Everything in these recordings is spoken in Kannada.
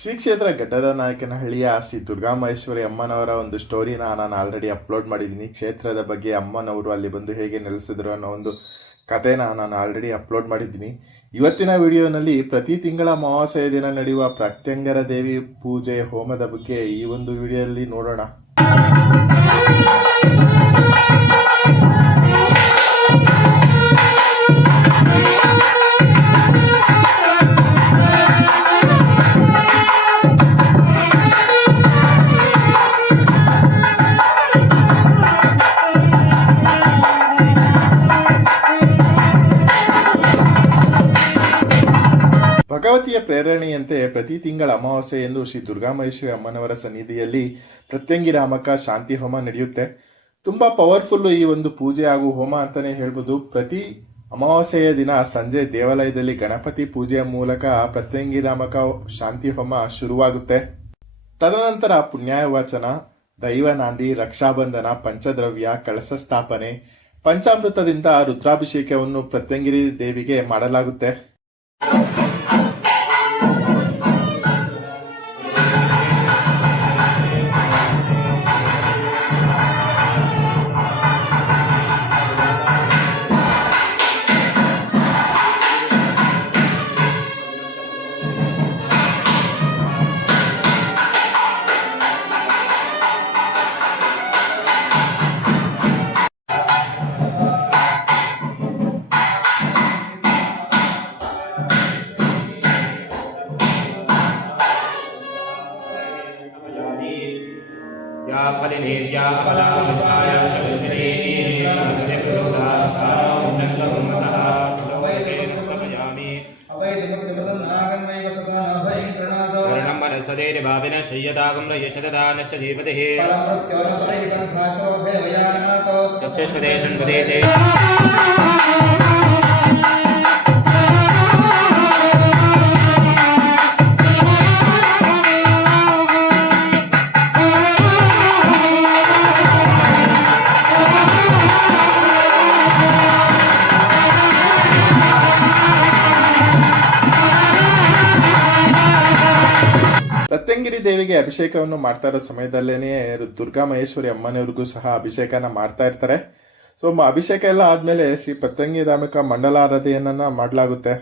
ಶ್ರೀ ಕ್ಷೇತ್ರ ಘಟ್ಟದ ನಾಯಕನಹಳ್ಳಿಯ ಶ್ರೀ ದುರ್ಗಾಮಹೇಶ್ವರಿ ಅಮ್ಮನವರ ಒಂದು ಸ್ಟೋರಿನ ನಾನು ಆಲ್ರೆಡಿ ಅಪ್ಲೋಡ್ ಮಾಡಿದ್ದೀನಿ. ಕ್ಷೇತ್ರದ ಬಗ್ಗೆ ಅಮ್ಮನವರು ಅಲ್ಲಿ ಬಂದು ಹೇಗೆ ನೆಲೆಸಿದ್ರು ಅನ್ನೋ ಒಂದು ಕಥೆನ ನಾನು ಆಲ್ರೆಡಿ ಅಪ್ಲೋಡ್ ಮಾಡಿದ್ದೀನಿ. ಇವತ್ತಿನ ವಿಡಿಯೋನಲ್ಲಿ ಪ್ರತಿ ತಿಂಗಳ ಅಮಾವಾಸ್ಯೆಯ ದಿನ ನಡೆಯುವ ಪ್ರತ್ಯಂಗರ ದೇವಿ ಪೂಜೆ ಹೋಮದ ಬಗ್ಗೆ ಈ ಒಂದು ವಿಡಿಯೋದಲ್ಲಿ ನೋಡೋಣ. ಭಗವತಿಯ ಪ್ರೇರಣೆಯಂತೆ ಪ್ರತಿ ತಿಂಗಳ ಅಮಾವಾಸ್ಯೆಯಂದು ಶ್ರೀ ದುರ್ಗಾಮಹೇಶ್ವರಿ ಅಮ್ಮನವರ ಸನ್ನಿಧಿಯಲ್ಲಿ ಪ್ರತ್ಯಂಗಿ ರಾಮಕ ಶಾಂತಿ ಹೋಮ ನಡೆಯುತ್ತೆ. ತುಂಬಾ ಪವರ್ಫುಲ್ ಈ ಒಂದು ಪೂಜೆ ಹಾಗೂ ಹೋಮ ಅಂತಾನೆ ಹೇಳ್ಬೋದು. ಪ್ರತಿ ಅಮಾವಾಸ್ಯೆಯ ದಿನ ಸಂಜೆ ದೇವಾಲಯದಲ್ಲಿ ಗಣಪತಿ ಪೂಜೆಯ ಮೂಲಕ ಪ್ರತ್ಯಂಗಿ ರಾಮಕ ಶಾಂತಿ ಹೋಮ ಶುರುವಾಗುತ್ತೆ. ತದನಂತರ ಪುಣ್ಯಾವಚನ, ದೈವನಾಂದಿ, ರಕ್ಷಾಬಂಧನ, ಪಂಚದ್ರವ್ಯ, ಕಳಸ ಸ್ಥಾಪನೆ, ಪಂಚಾಮೃತದಿಂದ ರುದ್ರಾಭಿಷೇಕವನ್ನು ಪ್ರತ್ಯಂಗಿರಿ ದೇವಿಗೆ ಮಾಡಲಾಗುತ್ತೆ. ಪ್ರತ್ಯಂಗಿರಿ ದೇವಿಗೆ ಅಭಿಷೇಕವನ್ನು ಮಾಡ್ತಾ ಇರೋ ಸಮಯದಲ್ಲೇನೆ ದುರ್ಗಾ ಮಹೇಶ್ವರಿ ಅಮ್ಮನವ್ರಿಗೂ ಸಹ ಅಭಿಷೇಕನ ಮಾಡ್ತಾ ಇರ್ತಾರೆ. ಸೊ ಅಭಿಷೇಕ ಎಲ್ಲ ಆದ್ಮೇಲೆ ಶ್ರೀ ಪ್ರತ್ಯಂಗಿ ರಾಮಕ ಮಂಡಲಾರತಿಯನ್ನ ಮಾಡಲಾಗುತ್ತೆ.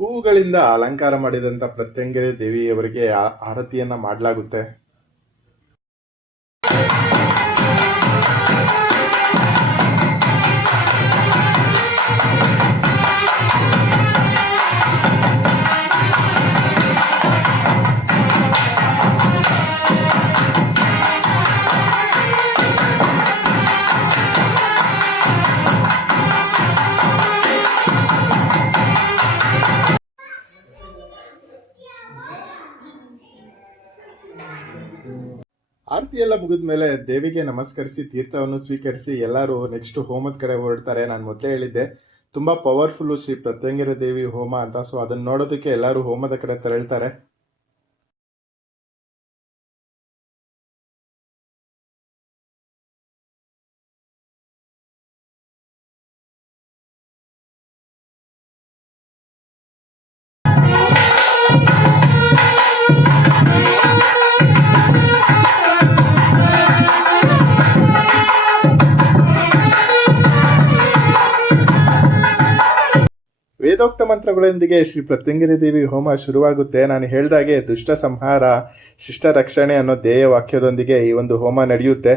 ಹೂವುಗಳಿಂದ ಅಲಂಕಾರ ಮಾಡಿದಂತ ಪ್ರತ್ಯಂಗಿರಿ ದೇವಿಯವರಿಗೆ ಆರತಿಯನ್ನ ಮಾಡಲಾಗುತ್ತೆ. ಆರತಿ ಎಲ್ಲ ಮುಗಿದ ಮೇಲೆ ದೇವಿಗೆ ನಮಸ್ಕರಿಸಿ ತೀರ್ಥವನ್ನು ಸ್ವೀಕರಿಸಿ ಎಲ್ಲರೂ ನೆಕ್ಸ್ಟ್ ಹೋಮದ ಕಡೆ ಹೊರಡ್ತಾರೆ. ನಾನು ಮೊದಲೇ ಹೇಳಿದ್ದೆ ತುಂಬಾ ಪವರ್ಫುಲ್ ಶ್ರೀ ಪ್ರತ್ಯಂಗಿರಿ ದೇವಿ ಹೋಮ ಅಂತ. ಸೊ ಅದನ್ನ ನೋಡೋದಕ್ಕೆ ಎಲ್ಲರೂ ಹೋಮದ ಕಡೆ ತೆರಳ್ತಾರೆ. ವೇದೋಕ್ತ ಮಂತ್ರಗಳೊಂದಿಗೆ ಶ್ರೀ ಪ್ರತ್ಯಂಗಿರಿ ದೇವಿ ಹೋಮ ಶುರುವಾಗುತ್ತೆ. ನಾನು ಹೇಳಿದಾಗೆ ದುಷ್ಟ ಸಂಹಾರ ಶಿಷ್ಟ ರಕ್ಷಣೆ ಅನ್ನೋ ಧ್ಯೇಯ ವಾಕ್ಯದೊಂದಿಗೆ ಈ ಒಂದು ಹೋಮ ನಡೆಯುತ್ತೆ.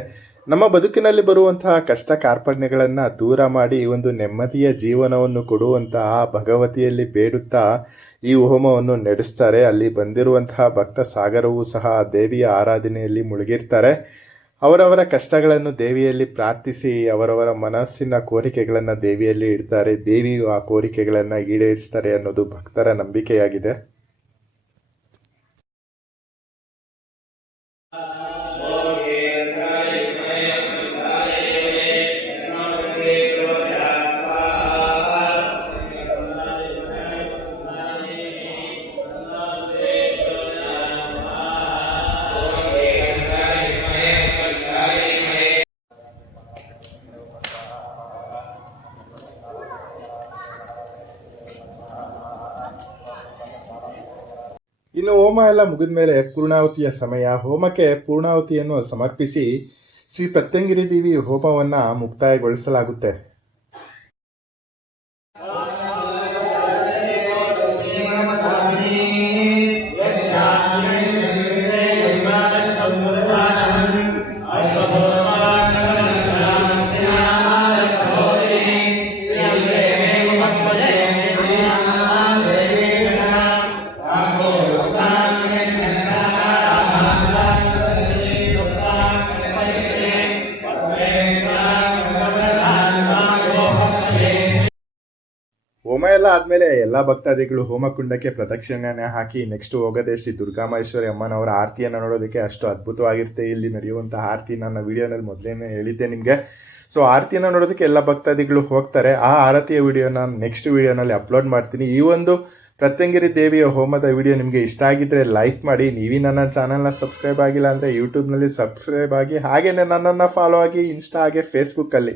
ನಮ್ಮ ಬದುಕಿನಲ್ಲಿ ಬರುವಂತಹ ಕಷ್ಟ ಕಾರ್ಪಣ್ಯಗಳನ್ನು ದೂರ ಮಾಡಿ ಒಂದು ನೆಮ್ಮದಿಯ ಜೀವನವನ್ನು ಕೊಡುವಂತಹ ಭಗವತಿಯಲ್ಲಿ ಬೇಡುತ್ತಾ ಈ ಹೋಮವನ್ನು ನಡೆಸ್ತಾರೆ. ಅಲ್ಲಿ ಬಂದಿರುವಂತಹ ಭಕ್ತ ಸಾಗರವೂ ಸಹ ದೇವಿಯ ಆರಾಧನೆಯಲ್ಲಿ ಮುಳುಗಿರ್ತಾರೆ. ಅವರವರ ಕಷ್ಟಗಳನ್ನು ದೇವಿಯಲ್ಲಿ ಪ್ರಾರ್ಥಿಸಿ ಅವರವರ ಮನಸ್ಸಿನ ಕೋರಿಕೆಗಳನ್ನು ದೇವಿಯಲ್ಲಿ ಇಡ್ತಾರೆ. ದೇವಿಯು ಆ ಕೋರಿಕೆಗಳನ್ನು ಈಡೇರಿಸ್ತಾರೆ ಅನ್ನೋದು ಭಕ್ತರ ನಂಬಿಕೆಯಾಗಿದೆ. ಇನ್ನು ಹೋಮ ಎಲ್ಲ ಮುಗಿದ ಮೇಲೆ ಪೂರ್ಣಾಹುತಿಯ ಸಮಯ. ಹೋಮಕ್ಕೆ ಪೂರ್ಣಾಹುತಿಯನ್ನು ಸಮರ್ಪಿಸಿ ಶ್ರೀ ಪ್ರತ್ಯಂಗಿರಿ ದೇವಿ ಹೋಮವನ್ನು ಮುಕ್ತಾಯಗೊಳಿಸಲಾಗುತ್ತೆ. ಹೋಮ ಎಲ್ಲ ಆದಮೇಲೆ ಎಲ್ಲ ಭಕ್ತಾದಿಗಳು ಹೋಮಕುಂಡಕ್ಕೆ ಪ್ರದಕ್ಷಿಣೆ ಹಾಕಿ ನೆಕ್ಸ್ಟ್ ಹೋಗೋದೇ ಶ್ರೀ ದುರ್ಗಾಮಹೇಶ್ವರಿ ಅಮ್ಮನವರ ಆರತಿಯನ್ನು ನೋಡೋದಕ್ಕೆ. ಅಷ್ಟು ಅದ್ಭುತವಾಗಿರುತ್ತೆ ಇಲ್ಲಿ ನಡೆಯುವಂಥ ಆರತಿ. ನನ್ನ ವಿಡಿಯೋನಲ್ಲಿ ಮೊದಲೇನೆ ಹೇಳಿದ್ದೆ ನಿಮಗೆ. ಸೊ ಆರತಿಯನ್ನು ನೋಡೋದಕ್ಕೆ ಎಲ್ಲ ಭಕ್ತಾದಿಗಳು ಹೋಗ್ತಾರೆ. ಆ ಆರತಿಯ ವಿಡಿಯೋನ ನೆಕ್ಸ್ಟ್ ವಿಡಿಯೋನಲ್ಲಿ ಅಪ್ಲೋಡ್ ಮಾಡ್ತೀನಿ. ಈ ಒಂದು ಪ್ರತ್ಯಂಗಿರಿ ದೇವಿಯ ಹೋಮದ ವಿಡಿಯೋ ನಿಮಗೆ ಇಷ್ಟ ಆಗಿದ್ರೆ ಲೈಕ್ ಮಾಡಿ. ನೀವೇ ನನ್ನ ಚಾನಲ್ನ ಸಬ್ಸ್ಕ್ರೈಬ್ ಆಗಿಲ್ಲ ಅಂದರೆ ಯೂಟ್ಯೂಬ್ನಲ್ಲಿ ಸಬ್ಸ್ಕ್ರೈಬ್ ಆಗಿ, ಹಾಗೆಯೇ ನನ್ನನ್ನು ಫಾಲೋ ಆಗಿ ಇನ್ಸ್ಟಾ ಹಾಗೆ ಫೇಸ್ಬುಕ್ಕಲ್ಲಿ.